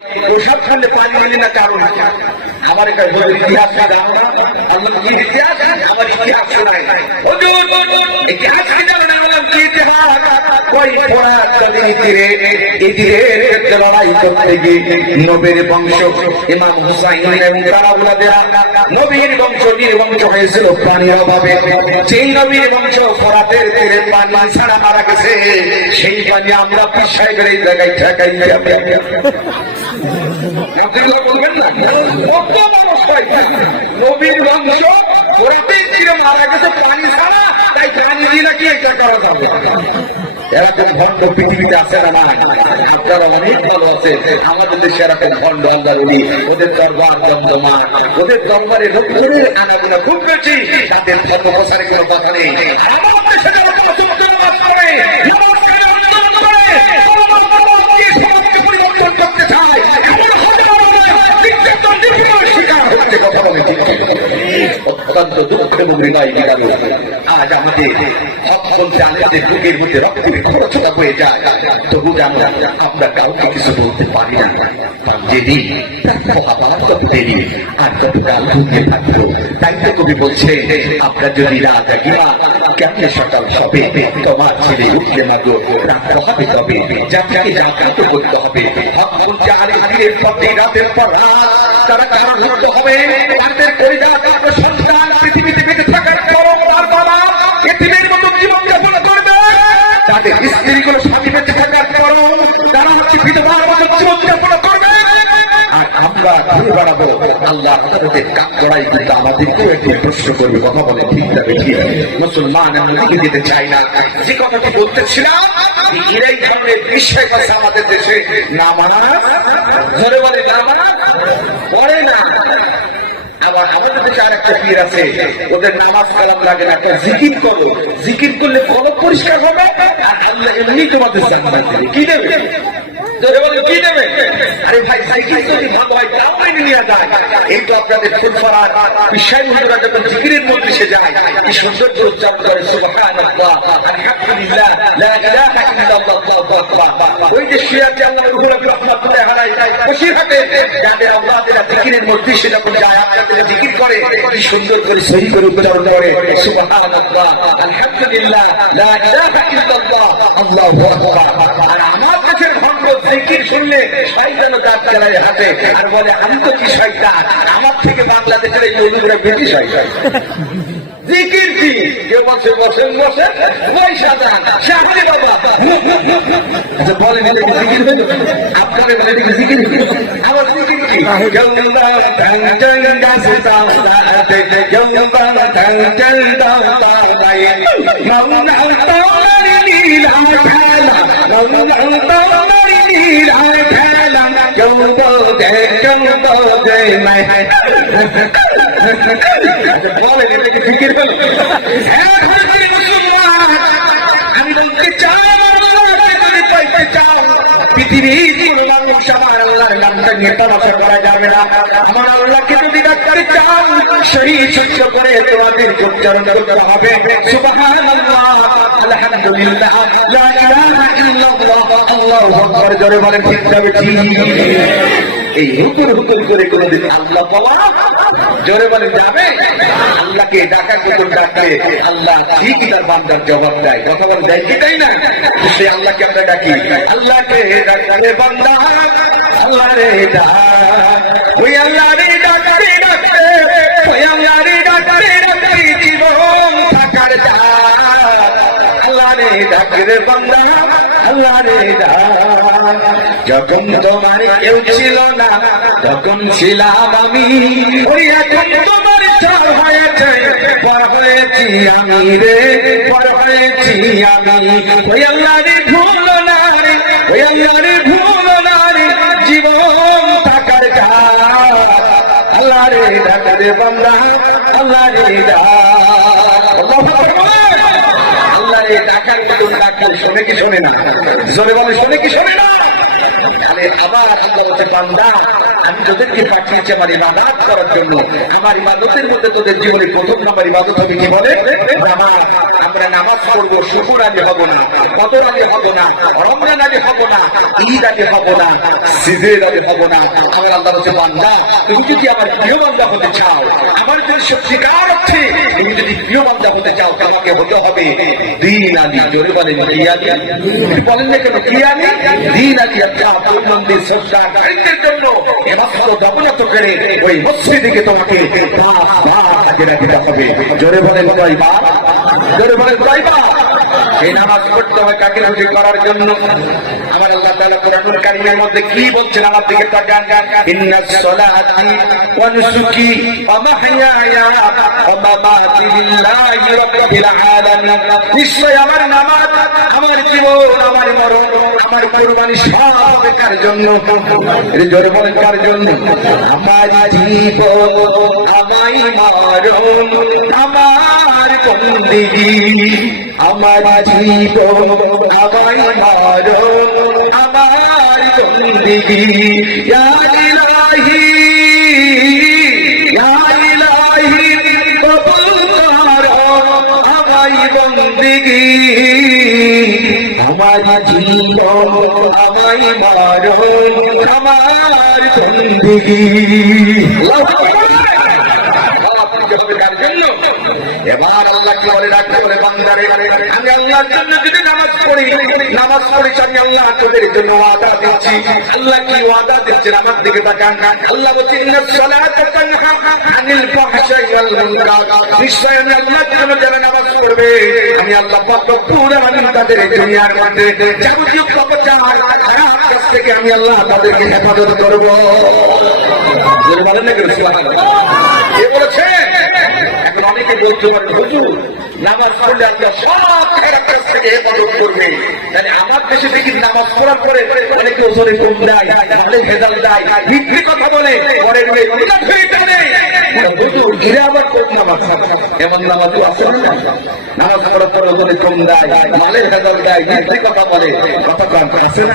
প্রসাদ খান্ডে পানি মিলে না কারণ আমার ইতিহাস আমার ইতিহাস শোনায় ইতিহাস লড়াই করতে গিয়ে নবীর বংশ ইমাম হুসাইন এবং তারা নবীর বংশ নির্বংশ হয়েছিল পানির অভাবে। সেই নবীর বংশ ফরাতের তীরে পানি ছাড়া মারা গেছে, সেই পানি আমরা পিসাই করে এই জায়গায় ঠেকাই বলবেন না। নবীর বংশ ফরাতের তীরে মারা গেছে পানি ছাড়া, তাই পানি দিয়ে নাকি এটা করা যাবে। এরকম ভণ্ড পৃথিবীতে আছে না না? আপনারা অনেক ভালো আছে। আমাদের দেশে এরকম ভণ্ড আল্লাহর ওদের দরবার জমজমা, ওদের দরবারে লোকজনের আনাগোনা খুব বেশি, তাদের ধর্ম প্রচারে কোনো কথা নেই। আমার দেশে যারা পরিবর্তন করতে চায় শিকার হচ্ছে, কথা বলে ঠিক অত্যন্ত দুঃখের হৃদয় বিকার। আজ আমাদের আমাদের বুকের মধ্যে রক্তের খরচটা হয়ে যায়, তবু আমরা কাউকে কিছু বলতে পারি না। যেদিন দেরি আর কতকাল ঢুকে থাকতো, তাই তো কবি বলছে আপনার যদি রাত জাগিবা কেমনে সকাল সবে, তোমার ছেলে উঠলে না গো রাত হবে তবে, যাকে জাগ্রত করতে হবে। রাতের পর রাত তারা কারণ মুক্ত হবে, তাদের পরিবার সন্তান পৃথিবীতে বেঁচে থাকার পরম তার বাবা পৃথিবীর মতো জীবনযাপন করবে, তাদের স্ত্রীগুলো স্বামী বেঁচে থাকার পরম তারা হচ্ছে বিধবার মতো জীবনযাপন করবে। আর আমরা ঘুরে বেড়াবো আল্লাহ কাকড়াই, কিন্তু আমাদেরকেও একটি প্রশ্ন করবে, কথা বলে ঠিক যাবে ঠিক। মুসলমান আমরা দিকে যেতে চাই না। যে কথাটি বলতেছিলাম, এই ধরনের বিষয় আছে আমাদের দেশে নামাজ ধরে বলে নামাজ পড়ে না। আবার আমাদের দেশে আরেকটা পীর আছে, ওদের নামাজ কালাম লাগে না, জিকির করো, জিকির করলে কলব পরিষ্কার হবে আর আল্লাহ এমনি তোমাদের জান্নাত দেবে। কি দেবে? কি দেবে? আরে ভাই সাইকেল যদি ভালো হয় তাও মেনে নেওয়া যায়। এই তো আপনাদের ফুলফরার বিশ্বাস বন্ধুরা যখন জিকিরের মজলিসে যায় কি সৌন্দর্য উচ্চারণ করে সুবহানাল্লাহ আলহামদুলিল্লাহ লা ইলাহা ইল্লাল্লাহ আল্লাহু আকবার। ওই যে শিয়াতে আল্লাহ রুহুল রাহমাতুল্লাহ আলাইহি বসিরহাটে যাদের আল্লাহ তাআলা জিকিরের মজলিসে যখন যায় আপনাদের জিকির করে কি সুন্দর করে সহি করে উচ্চারণ করে সুবহানাল্লাহ আলহামদুলিল্লাহ লা ইলাহা ইল্লাল্লাহ আল্লাহু আকবার। আর আমার দেশের ভণ্ড জিকির শুনলে শয়তানও দাঁত চালায় হাতে আর বলে আমি তো কি শয়তান, আমার থেকে বাংলাদেশের এই নদীগুলো বেশি শয়তান। জিকির কি কেউ বসে বসে বসে পয়সা দেন শাহরি বাবা বলেন জিকির হইল আপনাদের জিকির আবার জিকির কি বলেন এটাকে ফিকির হল। আমি বলতে চাই পৃথিবীর মানুষ আমার আল্লাহর নামটা নিয়ে তামাশা করা যাবে না। আমার আল্লাহকে যদি ডাক্তারে চান শরীর সহ্য করে তোমাদের উচ্চারণ করতে হবে সুবহানাল্লাহ আলহামদুলিল্লাহ লা ইলাহা ইল্লাল্লাহ আল্লাহু আকবার। জোরে বলেন ঠিক যাবে ঠিক। এই হুকুর হুকুর করে কোনদিন আল্লাহ পাওয়া জোরে বলে যাবে? আল্লাহকে ডাকা কুকুর ডাকলে আল্লাহ ঠিকই তার বান্দার জবাব দেয়, কথা বলে দেয় কি তাই না? সে আল্লাহকে আমরা ডাকি, আল্লাহকে ডাকলে বান্দা আল্লাহ রে ডাক, ওই আল্লাহ রে ডাকতে ডাকতে ওই আল্লাহ রে ডাকতে ডাকতে জীবন থাকার ডাক, আল্লাহ রে ডাকলে বান্দা আল্লাহ রে ডাক। যখন তোমার কেউ ছিল না তখন ছিলাম আমি, ওই এখন তোমার চল হয়েছে পর হয়েছি আমি রে, পর হয়েছি আমি। ওই আল্লাহ রে ভুলো না রে, ওই আল্লাহ রে ভুলো না রে জীবন থাকার ডাক, আল্লাহ রে ডাক রে বান্দা আল্লাহ রে ডাক। আল্লাহ রে ডাকার মতন ডাকলে শোনে কি শোনে না? জোরে বলে শোনে কি শোনে না? তাহলে আবার আল্লাহ বলছে বান্দা আমি তোদেরকে পাঠিয়েছি আমার ইবাদত করার জন্য। আমার ইবাদতের মধ্যে তোদের জীবনে প্রথম নাম্বার ইবাদত হবে কি বলে? নামাজ। আমরা নামাজ পড়বো, শুকর আগে হব না, কদর আগে হব না, রমজান আগে হব না, ঈদ আগে হব না, সিজের আগে হব না। আমার আল্লাহ বলছে বান্দা তুমি যদি আমার প্রিয় বান্দা হতে চাও, আমার যদি সত্যিকার হচ্ছে তুমি যদি প্রিয় বান্দা হতে চাও, তোমাকে হতে হবে দিন আলী। জোরে বলেন কি আলী? বলেন না কেন কি আলী? দিন আলী। আচ্ছা মন্দির শ্রদ্ধা গাড়িদের জন্য এমাত্র দমনত করে ওই মসজিদে তোমাকে কাজে রাখতে হবে। জোরে বলেন কয়বার? জোরে বলেন কয়বার? এই নামাজ পড়তে হবে কাকে রাজি করার জন্য। আমার আল্লাহ তাআলা কোরআনুল কারীমের মধ্যে কি বলছেন আমার দিকে তাকান। ইন্নাস সালাতি ওয়া নুসুকি ওয়া মাহইয়ায়া ওয়া মামাতি লিল্লাহি রাব্বিল আলামিন। নিশ্চয় আমার নামাজ, আমার জীবন, আমার মরণ, আমার কুরবানি সব হবে কার জন্য? এই জোরে বলেন কার জন্য? আমার জীবন, আমার মরণ, আমার বন্দেগী, আমার জীবন, আমার মরণ, আমার বন্দেগী। ইয়া ইলাহি, ইয়া ইলাহি কবুল করো আমার বন্দেগী। আমার জীবন, আমার মরণ, আমার বন্দেগী। এবার আল্লাহ কি বলে? রাখতে বলে বান্দারে আমি আল্লাহর জন্য যদি নামাজ পড়ি, নামাজ পড়ি আমি আল্লাহ তোদের জন্য ওয়াদা দিচ্ছি। আল্লাহ কি ওয়াদা দিচ্ছেন আমার দিকে তাকান। আল্লাহ বলছে ইন্নাস সালাতা তানহা আনিল ফাহশাই ওয়াল মুনকার। নিশ্চয় আমি আল্লাহর জন্য যারা নামাজ পড়বে আমি আল্লাহ পাক পুরো আমি তাদের দুনিয়ার মধ্যে যাবতীয় অপচার খারাপ কাজ থেকে আমি আল্লাহ তাদেরকে হেফাজত করব। বলেন না কেন? কে বলেছে? এখন অনেকে বলতে পারে হুজুর নামাজ পড়লে আল্লাহ সব খারাপ কাজ থেকে হেফাজত করবে। তাহলে আমার দেশে দেখি নামাজ পড়ার পরে অনেকে ওজনে কম দেয়, অনেক ভেজাল দেয়, মিথ্যে কথা বলে, পরের মেয়ে হুজুর ঘিরে আবার কম নামাজ। এমন নামাজও আছে না? নামাজ পড়ার পরে ওজনে কম দেয়, মালের ভেজাল দেয়, মিথ্যে কথা বলে, কথা আছে না?